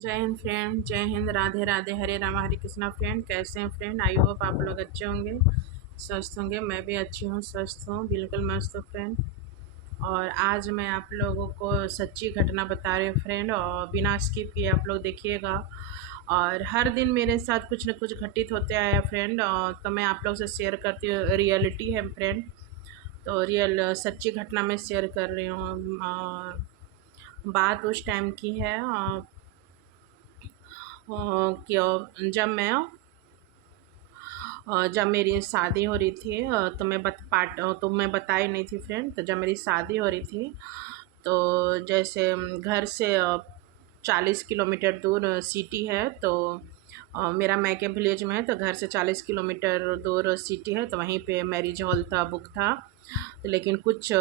जय हिंद फ्रेंड, जय हिंद, राधे राधे, हरे राम हरे कृष्णा। फ्रेंड कैसे हैं फ्रेंड? आई होप आप लोग अच्छे होंगे, स्वस्थ होंगे। मैं भी अच्छी हूँ, स्वस्थ हूँ, बिल्कुल मस्त हूँ फ्रेंड। और आज मैं आप लोगों को सच्ची घटना बता रही हूँ फ्रेंड, और बिना स्किप किए आप लोग देखिएगा। और हर दिन मेरे साथ कुछ न कुछ घटित होते आया है फ्रेंड, और तो मैं आप लोग से शेयर करती हूँ। रियलिटी है फ्रेंड, तो रियल सच्ची घटना मैं शेयर कर रही हूँ। बात उस टाइम की है कि जब मेरी शादी हो रही थी, तो मैं बताई नहीं थी फ्रेंड। तो जब मेरी शादी हो रही थी, तो जैसे घर से 40 किलोमीटर दूर सिटी है। तो मेरा मैके विलेज में है, तो घर से 40 किलोमीटर दूर सिटी है। तो वहीं पे मैरिज हॉल था, बुक था। तो लेकिन कुछ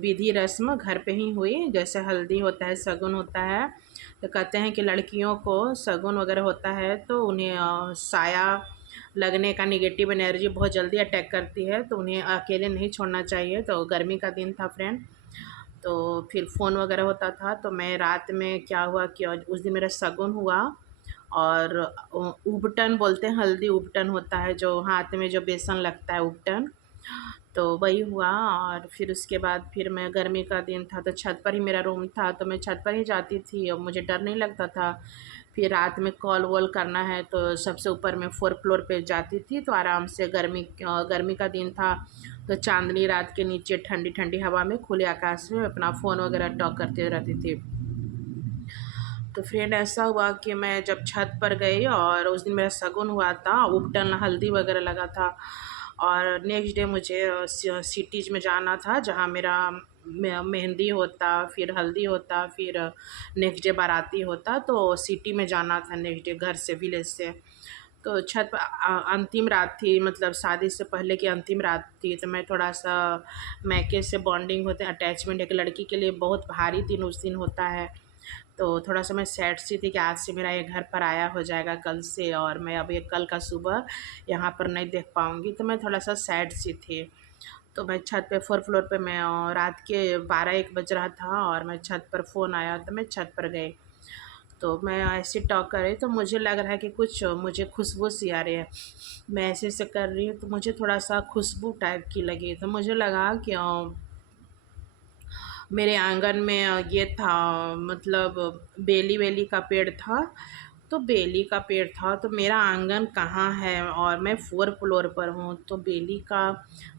विधि रस्म घर पे ही हुई। जैसे हल्दी होता है, शगुन होता है। तो कहते हैं कि लड़कियों को शगुन वगैरह होता है तो उन्हें साया लगने का, निगेटिव एनर्जी बहुत जल्दी अटैक करती है, तो उन्हें अकेले नहीं छोड़ना चाहिए। तो गर्मी का दिन था फ्रेंड, तो फिर फ़ोन वगैरह होता था। तो मैं रात में क्या हुआ कि उस दिन मेरा शगुन हुआ। और उबटन बोलते हैं, हल्दी उबटन होता है, जो हाथ में जो बेसन लगता है, उबटन। तो वही हुआ। और फिर उसके बाद फिर मैं, गर्मी का दिन था तो छत पर ही मेरा रूम था, तो मैं छत पर ही जाती थी और मुझे डर नहीं लगता था। फिर रात में कॉल वॉल करना है तो सबसे ऊपर मैं 4 फ्लोर पे जाती थी, तो आराम से गर्मी का दिन था। तो चांदनी रात के नीचे ठंडी ठंडी हवा में, खुले आकाश में अपना फ़ोन वगैरह टॉक करते रहती थी। तो फ्रेंड ऐसा हुआ कि मैं जब छत पर गई, और उस दिन मेरा शगुन हुआ था, उपटन हल्दी वगैरह लगा था। और नेक्स्ट डे मुझे सिटीज़ में जाना था, जहाँ मेरा मेहंदी होता, फिर हल्दी होता, फिर नेक्स्ट डे बाराती होता। तो सिटी में जाना था नेक्स्ट डे, घर से, विलेज से। तो छत पर अंतिम रात थी, मतलब शादी से पहले की अंतिम रात थी। तो मैं थोड़ा सा, मैके से बॉन्डिंग होते हैं, अटैचमेंट एक लड़की के लिए बहुत भारी दिन उस दिन होता है। तो थोड़ा सा मैं सैड सी थी कि आज से मेरा ये घर पर आया हो जाएगा कल से, और मैं अब ये कल का सुबह यहाँ पर नहीं देख पाऊँगी। तो मैं थोड़ा सा सैड सी थी। तो मैं छत पे, 4 फ्लोर पे मैं, रात के 12-1 बज रहा था, और मैं छत पर, फ़ोन आया तो मैं छत पर गई। तो मैं ऐसे टॉक कर रही, तो मुझे लग रहा है कि कुछ मुझे खुशबू सी आ रही है। मैं ऐसे कर रही हूँ तो मुझे थोड़ा सा खुशबू टाइप की लगी। तो मुझे लगा कि मेरे आंगन में ये था, मतलब बेली वेली का पेड़ था। तो बेली का पेड़ था, तो मेरा आंगन कहाँ है, और मैं 4 फ्लोर पर हूँ, तो बेली का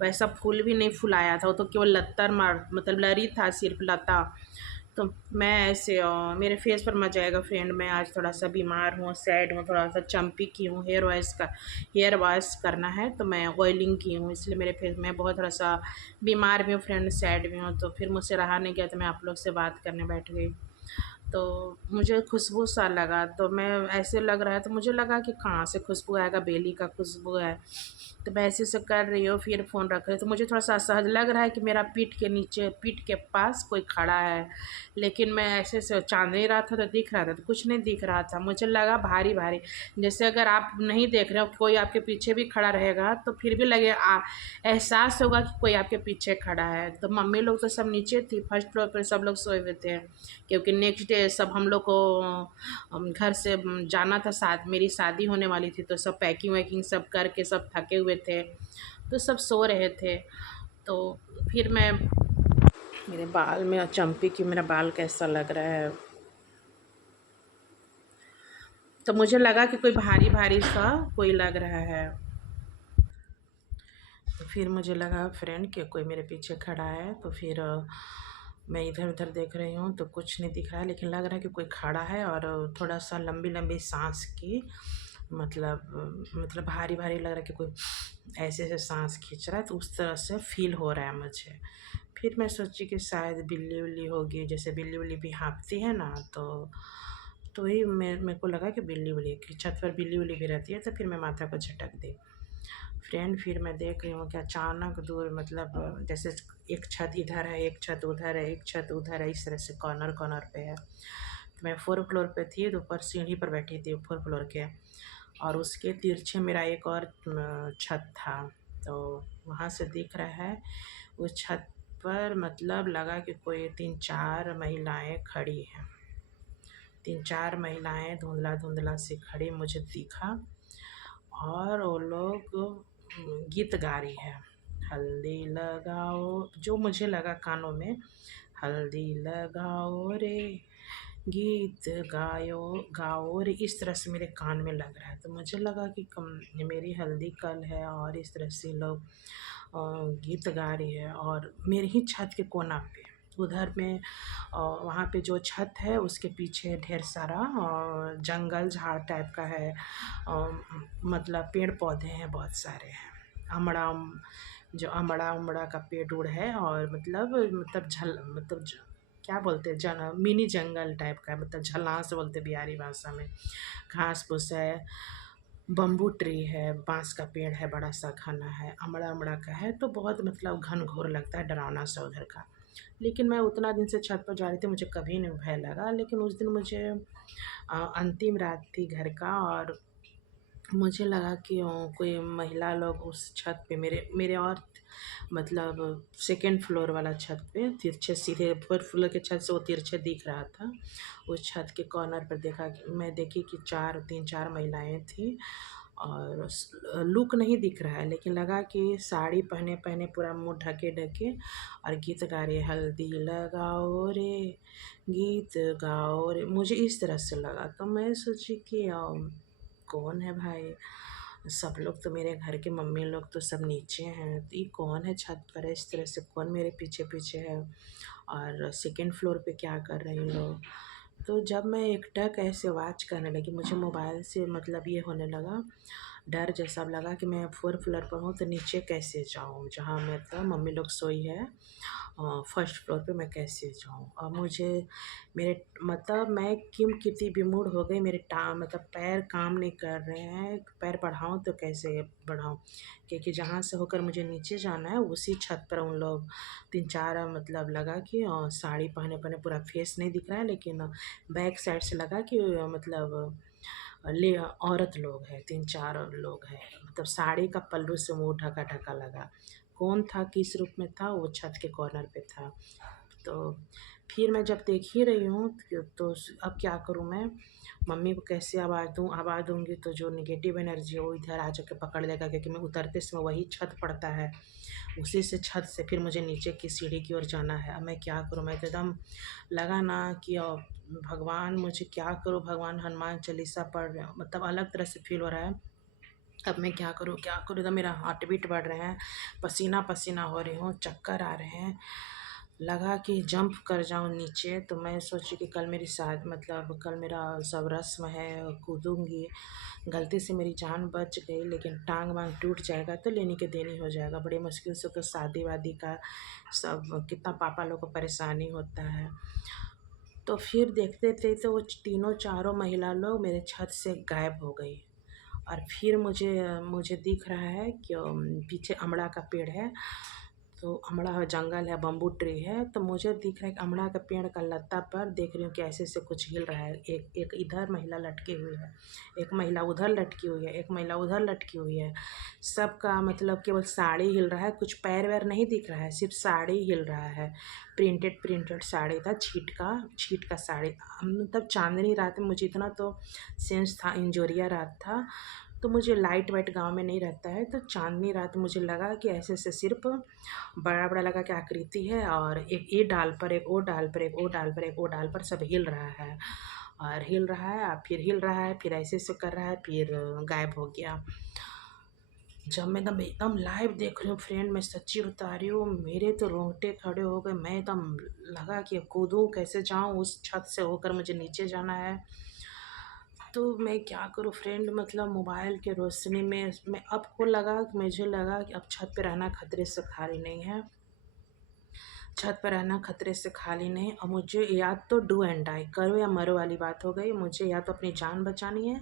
वैसा फूल भी नहीं फुलाया था, वो तो केवल लत्तर मार, मतलब लरी था, सिर्फ लता। तो मैं ऐसे मेरे फेस पर मच जाएगा फ्रेंड, मैं आज थोड़ा सा बीमार हूँ, सैड हूँ, थोड़ा सा चंपी की हूँ। हेयर वॉश करना है, तो मैं ऑयलिंग की हूँ, इसलिए मेरे फेस में बहुत थोड़ा सा बीमार भी हूँ फ्रेंड, सैड भी हूँ। तो फिर मुझसे रहा नहीं गया, तो मैं आप लोग से बात करने बैठ गई। तो मुझे खुशबू सा लगा, तो मैं, ऐसे लग रहा है तो मुझे लगा कि कहाँ से खुशबू आएगा, बेली का खुशबू है। तो मैं ऐसे से कर रही हूँ, फिर फ़ोन रख रही, तो मुझे थोड़ा सा असहज लग रहा है कि मेरा पीठ के नीचे, पीठ के पास कोई खड़ा है। लेकिन मैं ऐसे से चांदनी रात था तो दिख रहा था, तो कुछ नहीं दिख रहा था। मुझे लगा भारी भारी, जैसे अगर आप नहीं देख रहे हो, कोई आपके पीछे भी खड़ा रहेगा तो फिर भी लगे एहसास होगा कि कोई आपके पीछे खड़ा है। तो मम्मी लोग तो सब नीचे थी, 1st फ्लोर पर सब लोग सोए हुए थे, क्योंकि नेक्स्ट डे सब हम लोग को घर से जाना था, साथ मेरी शादी होने वाली थी। तो सब पैकिंग वैकिंग सब करके सब थके हुए थे, तो सब सो रहे थे। तो फिर मैं, मेरे बाल में चंपी की, मेरा बाल कैसा लग रहा है, तो मुझे लगा कि कोई भारी भारी सा कोई लग रहा है। तो फिर मुझे लगा फ्रेंड कि कोई मेरे पीछे खड़ा है। तो फिर मैं इधर उधर देख रही हूँ तो कुछ नहीं दिख रहा है, लेकिन लग रहा है कि कोई खड़ा है, और थोड़ा सा लंबी लंबी सांस की, मतलब भारी भारी लग रहा है कि कोई ऐसे ऐसे सांस खींच रहा है, तो उस तरह से फील हो रहा है मुझे। फिर मैं सोची कि शायद बिल्ली उल्ली होगी, जैसे बिल्ली उल्ली भी हाँफती है ना, तो ही मेरे को लगा कि बिल्ली उल्ली, कि छत पर बिल्ली उल्ली भी रहती है। तो फिर मैं माथा को झटक दी फ्रेंड। फिर मैं देख रही हूँ कि अचानक दूर, मतलब जैसे एक छत इधर है, एक छत उधर है, एक छत उधर है, इस तरह से कॉर्नर कॉर्नर पे है। तो मैं 4 फ्लोर पे थी, तो ऊपर सीढ़ी पर बैठी थी 4 फ्लोर के, और उसके तिरछे मेरा एक और छत था। तो वहाँ से दिख रहा है उस छत पर, मतलब लगा कि कोई 3-4 महिलाएं खड़ी हैं। 3-4 महिलाएं धुंधला धुंधला से खड़ी मुझे दिखा, और वो लोग गीत गा रही है, हल्दी लगाओ, जो मुझे लगा कानों में, हल्दी लगाओ रे, गीत गायो गाओ रे, इस तरह से मेरे कान में लग रहा है। तो मुझे लगा कि मेरी हल्दी कल है, और इस तरह से लोग गीत गा रही है, और मेरे ही छत के कोना पे उधर में वहाँ पे जो छत है उसके पीछे ढेर सारा जंगल झाड़ टाइप का है, मतलब पेड़ पौधे हैं, बहुत सारे हैं, अमड़ा, जो अमड़ा उमड़ा का पेड़ उड़ है, और मतलब क्या बोलते हैं, मिनी जंगल टाइप का है, मतलब झलास बोलते बिहारी भाषा में। घास फूस है, बम्बू ट्री है, बांस का पेड़ है, बड़ा सा घना है, अमड़ा अमड़ा का है, तो बहुत मतलब घनघोर लगता है, डरावना सा उधर का। लेकिन मैं उतना दिन से छत पर जा रही थी, मुझे कभी नहीं भय लगा, लेकिन उस दिन मुझे अंतिम रात थी घर का, और मुझे लगा कि कोई महिला लोग उस छत पे मेरे मेरे और मतलब सेकंड फ्लोर वाला छत पे तिरछे सीधे, फर्स्ट फ्लोर के छत से वो तिरछे दिख रहा था। उस छत के कॉर्नर पर मैं देखी कि 3-4 महिलाएं थी, और लुक नहीं दिख रहा है, लेकिन लगा कि साड़ी पहने पहने पूरा मुंह ढके ढके और गीत गा रहे, हल्दी लगाओ रे, गीत गाओ रे, मुझे इस तरह से लगा। तो मैं सोची कि कौन है भाई, सब लोग तो मेरे घर के मम्मी लोग तो सब नीचे हैं, तो ये कौन है छत पर है, इस तरह से कौन मेरे पीछे पीछे है, और सेकंड फ्लोर पे क्या कर रहे हैं लोग। तो जब मैं एकटक ऐसे वॉच करने लगी, मुझे मोबाइल से मतलब ये होने लगा, डर जैसा लगा कि मैं फोर्थ फ्लोर पर हूँ तो नीचे कैसे जाऊँ, जहाँ मतलब मम्मी लोग सोई है फर्स्ट फ्लोर पे मैं कैसे जाऊँ। और मुझे मेरे मतलब मैं कितनी विमूढ़ हो गई, मेरे मतलब पैर काम नहीं कर रहे हैं, पैर बढ़ाऊँ तो कैसे बढ़ाऊँ, क्योंकि जहाँ से होकर मुझे नीचे जाना है उसी छत पर उन लोग 3-4 मतलब लगा कि साड़ी पहने पहने पूरा फेस नहीं दिख रहा है, लेकिन बैक साइड से लगा कि मतलब ले औरत लोग हैं, 3-4 लोग हैं, मतलब साड़ी का पल्लू से मुँह ढका ढका लगा। कौन था, किस रूप में था, वो छत के कॉर्नर पे था। तो फिर मैं जब देख ही रही हूँ तो अब क्या करूँ मैं, मम्मी को कैसे आवाज़ दूँगी, तो जो नेगेटिव एनर्जी है वो इधर आ जाके पकड़ लेगा, क्योंकि मैं उतरते समय वही छत पड़ता है, उसी से छत से फिर मुझे नीचे की सीढ़ी की ओर जाना है। अब मैं क्या करूँ, मैं तो एकदम लगा ना कि भगवान मुझे क्या करूँ, भगवान, हनुमान चालीसा पढ़ रहे हो, मतलब अलग तरह से फील हो रहा है। अब मैं क्या करूँ क्या करूँ, एकदम मेरा हार्ट बीट बढ़ रहे हैं, पसीना पसीना हो रही हूँ, चक्कर आ रहे हैं, लगा कि जंप कर जाऊँ नीचे। तो मैं सोची कि कल मेरी मतलब कल मेरा सब रस्म है, कूदूँगी, गलती से मेरी जान बच गई, लेकिन टांग वांग टूट जाएगा तो लेनी के देनी हो जाएगा। बड़ी मुश्किल से तो शादी वादी का सब कितना पापा लोग को परेशानी होता है। तो फिर देखते थे तो वो तीनों चारों महिला लोग मेरे छत से गायब हो गई, और फिर मुझे मुझे दिख रहा है कि पीछे अमड़ा का पेड़ है, तो अमड़ा जंगल है, बम्बू ट्री है, तो मुझे दिख रहा है कि अमड़ा का पेड़ का लत्ता पर देख रही हूँ कि ऐसे से कुछ हिल रहा है, एक एक इधर महिला लटकी हुई है, एक महिला उधर लटकी हुई है, एक महिला उधर लटकी हुई है, सबका मतलब केवल साड़ी हिल रहा है, कुछ पैर वैर नहीं दिख रहा है, सिर्फ साड़ी हिल रहा है, प्रिंटेड प्रिंटेड साड़ी था, छीट का साड़ी, मतलब चांदनी रात में मुझे इतना तो सेंस था, इंजोरिया रात था, तो मुझे लाइट वाइट गांव में नहीं रहता है, तो चांदनी रात मुझे लगा कि ऐसे से सिर्फ बड़ा बड़ा लगा कि आकृति है, और एक ये डाल पर, एक वो डाल पर, एक वो डाल पर, एक वो डाल पर सब हिल रहा है, और हिल रहा है, और फिर हिल रहा है, फिर ऐसे से कर रहा है, फिर गायब हो गया। जब मैं एकदम एकदम लाइव देख रही हूँ फ्रेंड, मैं सच्ची बता रही हूँ, मेरे तो रोंगटे खड़े हो गए, मैं एकदम लगा कि कूदूँ कैसे जाऊँ, उस छत से होकर मुझे नीचे जाना है। तो मैं क्या करूँ फ्रेंड, मतलब मोबाइल के रोशनी में मुझे लगा कि अब छत पे रहना खतरे से खाली नहीं है, छत पर रहना खतरे से खाली नहीं, और मुझे या तो डू एंड डाई, करो या मरो वाली बात हो गई, मुझे या तो अपनी जान बचानी है,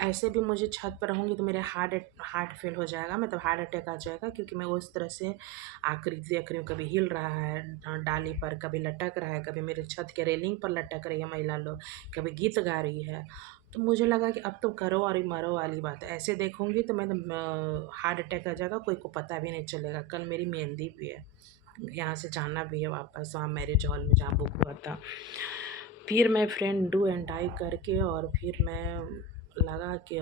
ऐसे भी मुझे छत पर रहूँगी तो मेरे हार्ट फेल हो जाएगा, मतलब हार्ट अटैक आ जाएगा, क्योंकि मैं उस तरह से आकृति देख रही हूँ, कभी हिल रहा है डाली पर, कभी लटक रहा है, कभी मेरे छत के रेलिंग पर लटक रही है महिला लोग, कभी गीत गा रही है। तो मुझे लगा कि अब तो करो और मरो वाली बात है, ऐसे देखूँगी तो मैं हार्ट अटैक आ जाएगा, कोई को पता भी नहीं चलेगा। कल मेरी मेहंदी भी है, यहाँ से जाना भी है वापस वहाँ मैरिज हॉल में जहाँ बुक हुआ था। फिर मैं फ्रेंड डू एंड डाई करके और फिर मैं लगा कि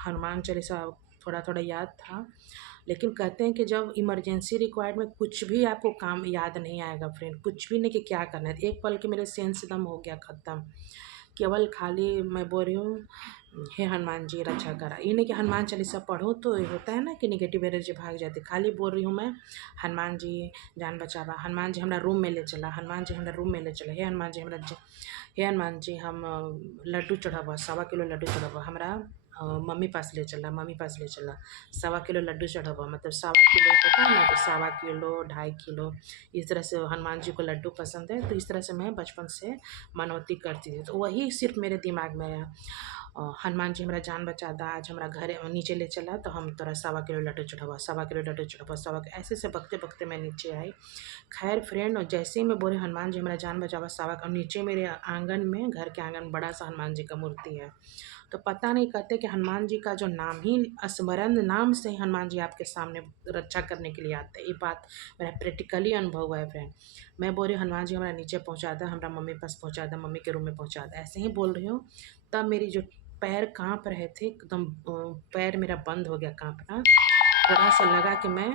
हनुमान चालीसा थोड़ा थोड़ा याद था। लेकिन कहते हैं कि जब इमरजेंसी रिक्वायर्ड में कुछ भी आपको काम याद नहीं आएगा फ्रेंड, कुछ भी नहीं कि क्या करना है। एक पल के मेरे सेंस एकदम हो गया ख़त्म। केवल खाली मैं बोल रही हूँ, हे हनुमान जी रक्षा करा। ये नहीं कि हनुमान चालीसा पढ़ो तो ये होता है ना कि नेगेटिव एनर्जी भाग जाती। खाली बोल रही हूँ मैं, हनुमान जी जान बचावा, हनुमान जी हमारा रूम में ले चला, हनुमान जी हमारा रूम में ले चला, हे हनुमान जी हमारा, हे हनुमान जी हम लड्डू चढ़ावा, 1.25 किलो लड्डू चढ़ावा हमरा, मम्मी पास ले चला, मम्मी पास ले चला, 1.25 किलो लड्डू चढ़ावा। मतलब 1.25 किलो होता है ना, तो 1.25 किलो 2.5 किलो इस तरह से हनुमान जी को लड्डू पसंद है। तो इस तरह से मैं बचपन से मनौती करती थी। तो वही सिर्फ मेरे दिमाग में आया, हनुमान जी हमारा जान बचा दा, आज हमारा घर नीचे ले चला तो हम तोरा 1.25 किलो लड्डू चढ़ावा, 1.25 किलो लड्डू चढ़ावा, सवा ऐसे से बकते बकते मैं नीचे आई। खैर फ्रेंड, और जैसे ही मैं बोले हनुमान जी हमारा जान बचावा सावा, और नीचे मेरे आंगन में, घर के आंगन में बड़ा सा हनुमान जी का मूर्ति है। तो पता नहीं, कहते कि हनुमान जी का जो नाम ही स्मरण, नाम से ही हनुमान जी आपके सामने रक्षा करने के लिए आते हैं। ये बात मेरा प्रैक्टिकली अनुभव हुआ है फ्रेंड। मैं बोल रही हूँ हनुमान जी हमारा नीचे पहुँचा दे, हमारा मम्मी पास पहुँचा दे, मम्मी के रूम में पहुँचा दे, ऐसे ही बोल रही हूँ। तब मेरी जो पैर काँप रहे थे एकदम, पैर मेरा बंद हो गया काँपना। थोड़ा सा लगा कि मैं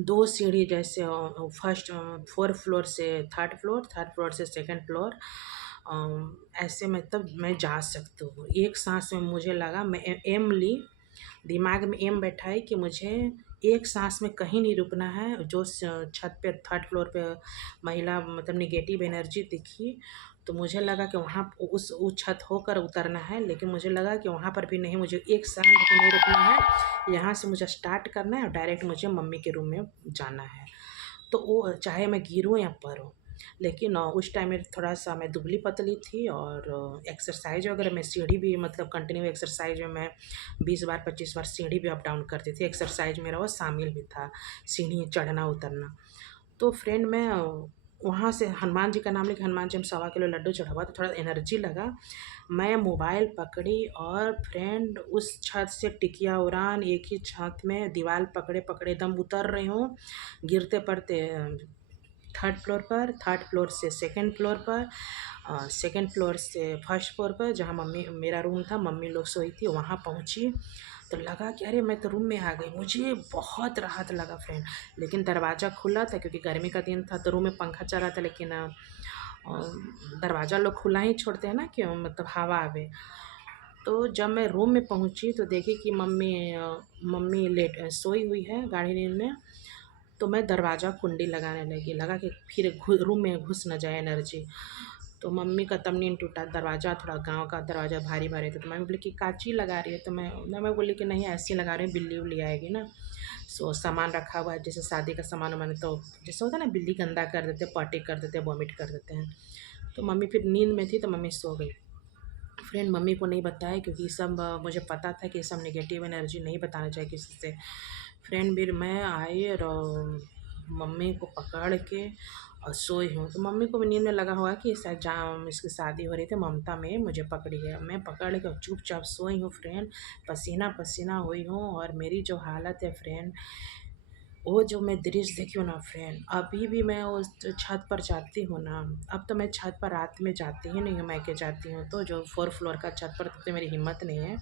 2 सीढ़ी जैसे, फर्स्ट 4th फ्लोर से 3rd फ्लोर, 3rd फ्लोर से 2nd फ्लोर, ऐसे मतलब मैं जा सकती हूँ। एक साँस में मुझे लगा, मैं एम ली, दिमाग में एम बैठाई कि मुझे एक साँस में कहीं नहीं रुकना है। जो छत पे 3rd फ्लोर पे महिला मतलब नेगेटिव एनर्जी दिखी, तो मुझे लगा कि वहाँ उस छत होकर उतरना है। लेकिन मुझे लगा कि वहाँ पर भी नहीं, मुझे एक सेकंड भी नहीं रुकना है। यहाँ से मुझे स्टार्ट करना है और डायरेक्ट मुझे मम्मी के रूम में जाना है। तो वो चाहे मैं गिरूँ या पड़ूँ। लेकिन उस टाइम में थोड़ा-सा मैं दुबली-पतली थी, और एक्सरसाइज़ वगैरह मैं सीढ़ी भी मतलब कंटिन्यू एक्सरसाइज़ में मैं 20 बार 25 बार सीढ़ी भी अप डाउन करती थी। एक्सरसाइज़ मेरा वो शामिल भी था, सीढ़ी चढ़ना-उतरना। तो फ्रेंड मैं वहाँ से हनुमान जी का नाम लेके, हनुमान जी हम 1.25 किलो लड्डू चढ़ावा, तो थोड़ा एनर्जी लगा। मैं मोबाइल पकड़ी और फ्रेंड उस छत से टिकिया उड़ान, एक ही छत में दीवार पकड़े-पकड़े एकदम उतर रही हूँ, गिरते-पड़ते 3rd फ्लोर पर, 3rd फ्लोर से 2nd फ्लोर पर, 2nd फ्लोर से 1st फ्लोर पर, जहाँ मम्मी मेरा रूम था, मम्मी लोग सोई थी, वहाँ पहुँची। तो लगा कि अरे मैं तो रूम में आ गई, मुझे बहुत राहत लगा फ्रेंड। लेकिन दरवाज़ा खुला था क्योंकि गर्मी का दिन था, तो रूम में पंखा चल रहा था। लेकिन दरवाज़ा लोग खुला ही छोड़ते हैं ना कि मतलब हवा आवे। तो जब मैं रूम में पहुँची तो देखी कि मम्मी सोई हुई है गाढ़ी नींद में। तो मैं दरवाज़ा कुंडी लगाने लगी, लगा कि फिर रूम में घुस न जाए एनर्जी। तो मम्मी का तब नींद टूटा, दरवाज़ा थोड़ा गाँव का दरवाज़ा भारी-भारी था। तो मम्मी बोली कि काची लगा रही है? तो मैं बोली कि नहीं ऐसे ही लगा रही हूँ, बिल्ली-उल्ली आएगी ना। सो सामान रखा हुआ है, जैसे शादी का सामान-वामान, तो जैसे होता है ना बिल्ली गंदा कर देते हैं, पॉटी कर देते हैं, वॉमिट कर देते हैं। तो मम्मी फिर नींद में थी तो मम्मी सो गई। फ्रेंड मम्मी को नहीं बताया क्योंकि ये सब मुझे पता था कि ये सब नेगेटिव एनर्जी नहीं बताना चाहिए किसी से। फ्रेंड फिर मैं आई और मम्मी को पकड़ के और सोई हूँ। तो मम्मी को भी नींद में लगा हुआ कि शायद जहाँ इसकी शादी हो रही थी ममता में मुझे पकड़ी है। मैं पकड़ के चुपचाप सोई हूँ फ्रेंड, पसीना-पसीना हुई हूँ। और मेरी जो हालत है फ्रेंड, वो जो मैं दृश्य देखी हूँ ना फ्रेंड, अभी भी मैं उस छत पर जाती हूँ ना, अब तो मैं छत पर रात में जाती ही नहीं हूँ, मायके जाती हूँ तो जो 4th फ्लोर का छत पर, तब तो मेरी हिम्मत नहीं है।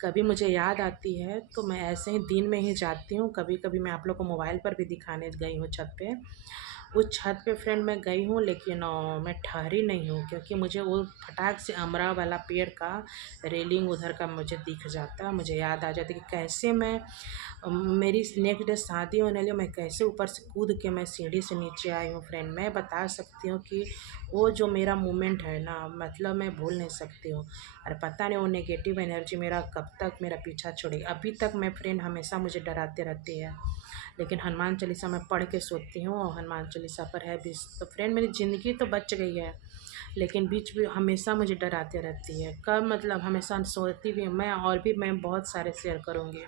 कभी मुझे याद आती है तो मैं ऐसे ही दिन में ही जाती हूँ। कभी-कभी मैं आप लोग को मोबाइल पर भी दिखाने गई हूँ छत पे। उस छत पे फ्रेंड मैं गई हूँ, लेकिन मैं ठहरी नहीं हूँ क्योंकि मुझे वो फटाक से अमरा वाला पेड़ का रेलिंग उधर का मुझे दिख जाता। मुझे याद आ जाती कि कैसे मैं, मेरी नेक्स्ट डे शादी होने वाली है, मैं कैसे ऊपर से कूद के मैं सीढ़ी से नीचे आई हूँ फ्रेंड। मैं बता सकती हूँ कि वो जो मेरा मोमेंट है ना, मतलब मैं भूल नहीं सकती हूँ। और पता नहीं वो नेगेटिव एनर्जी मेरा कब तक मेरा पीछा छोड़ेगी। अभी तक मैं फ्रेंड हमेशा मुझे डराते रहती है। लेकिन हनुमान चालीसा मैं पढ़ के सोती हूँ और हनुमान चालीसा पर है भी। तो फ्रेंड मेरी ज़िंदगी तो बच गई है, लेकिन बीच में हमेशा मुझे डराते रहती है। कब मतलब हमेशा सोती भी हूँ मैं, और भी मैं बहुत सारे शेयर करूँगी।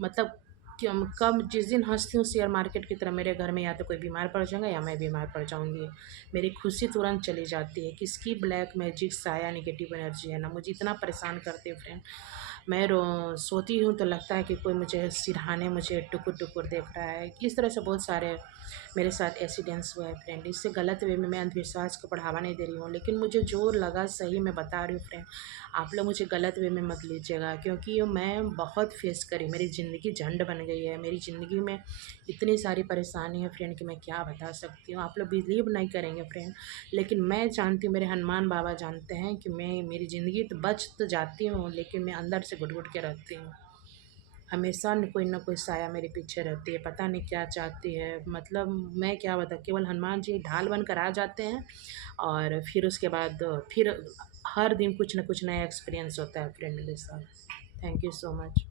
मतलब कि हम कब जिस दिन हँसती हूँ शेयर मार्केट की तरह, मेरे घर में या तो कोई बीमार पड़ जाएगा या मैं बीमार पड़ जाऊँगी। मेरी खुशी तुरंत चली जाती है। किसकी ब्लैक मैजिक साया नेगेटिव एनर्जी है ना, मुझे इतना परेशान करती है फ्रेंड। मैं सोती हूँ तो लगता है कि कोई मुझे सिरहाने मुझे टुकुर-टुकुर देख रहा है। इस तरह से बहुत सारे मेरे साथ एक्सीडेंट्स हुआ है फ्रेंड। इससे गलत वे में मैं अंधविश्वास को बढ़ावा नहीं दे रही हूँ, लेकिन मुझे जो लगा सही मैं बता रही हूँ फ्रेंड। आप लोग मुझे गलत वे में मत लीजिएगा, क्योंकि ये मैं बहुत फेस करी, मेरी ज़िंदगी झंड बन गई है। मेरी ज़िंदगी में इतनी सारी परेशानी है फ्रेंड कि मैं क्या बता सकती हूँ। आप लोग बिलीव नहीं करेंगे फ्रेंड, लेकिन मैं जानती हूँ, मेरे हनुमान बाबा जानते हैं कि मैं मेरी ज़िंदगी तो बच तो जाती हूँ, लेकिन मैं अंदर से घुट-घुट के रहती हूँ। हमेशा न कोई साया मेरे पीछे रहती है, पता नहीं क्या चाहती है। मतलब मैं क्या बताऊँ, केवल हनुमान जी ढाल बनकर आ जाते हैं, और फिर उसके बाद फिर हर दिन कुछ न कुछ नया एक्सपीरियंस होता है फ्रेंड मेरे साथ। Thank you so much.